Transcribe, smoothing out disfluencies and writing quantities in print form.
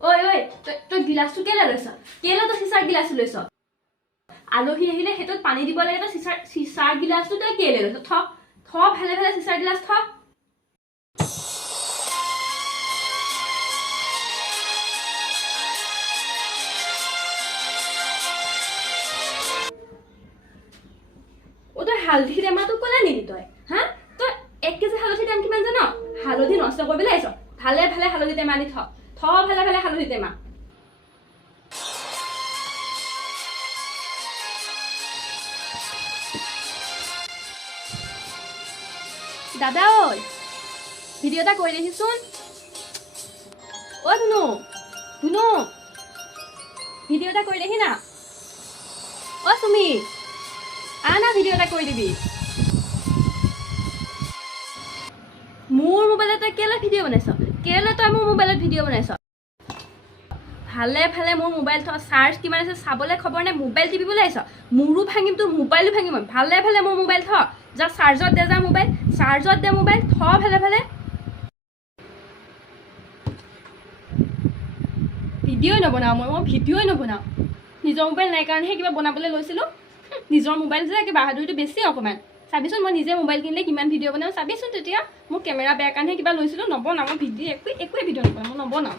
ঐ তই গিলাচটো কেলে লৈছ? কেলে তই চিচাৰ গিলাচ লৈছ? আলহী আহিলে সেইটোত পানী দিব লাগে, তই চিচাৰ গিলাচটো তই কেলে লৈছ? থ ভালে ভালে চিচাৰ গিলাচ থ। তই হালধি টেমাটো ক'লে নিবি তই? হা, তই 1 কেজি হালধি দাম কিমান জান? হালধি নষ্ট কৰিবলৈ আহিছ? ভালে ভালে হালধি টেমা আনি থ ভালে ভালে হালধি টেমা। দাদা ঐ, ভিডিঅ' এটা কৰি দেখিছোন। ধুনু ভিডিঅ' এটা কৰি দেখি না। চুমি আনা, ভিডিঅ' এটা কৰি দিবি। মোৰ মোবাইলত তই কেলে ভিডিঅ' বনাইছ? কেলে তই মোৰ মোবাইলত ভিডিঅ' বনাইছ? ভালে ভালে মোৰ মোবাইল থ, চাৰ্জ কিমান আছে চাবলৈ খবৰ নাই, মোবাইল টিপিবলৈ আহিছ? মোৰো ভাঙিম, তোৰ মোবাইলো ভাঙিম। ভালে ভালে মোৰ মোবাইল থ, যা চাৰ্জত দে, যা মোবাইল চাৰ্জত দে, মোবাইল থ ভালে ভালে। ভিডিঅ'ই নবনাওঁ মই ভিডিঅ'ই নবনাওঁ। নিজৰ মোবাইল নাই কাৰণেহে কিবা বনাবলৈ লৈছিলোঁ। নিজৰ মোবাইল যে একে বাহাদুৰিটো বেছি অকণমান। চাবিচোন মই নিজে মোবাইল কিনিলে কিমান ভিডিঅ' বনাওঁ চাবিচোন। তেতিয়া মোৰ কেমেৰা বেয়া কাৰণেহে কিবা লৈছিলোঁ। নবনাওঁ মই ভিডিঅ', একোৱে ভিডিঅ' নবনাওঁ, মই নবনাওঁ।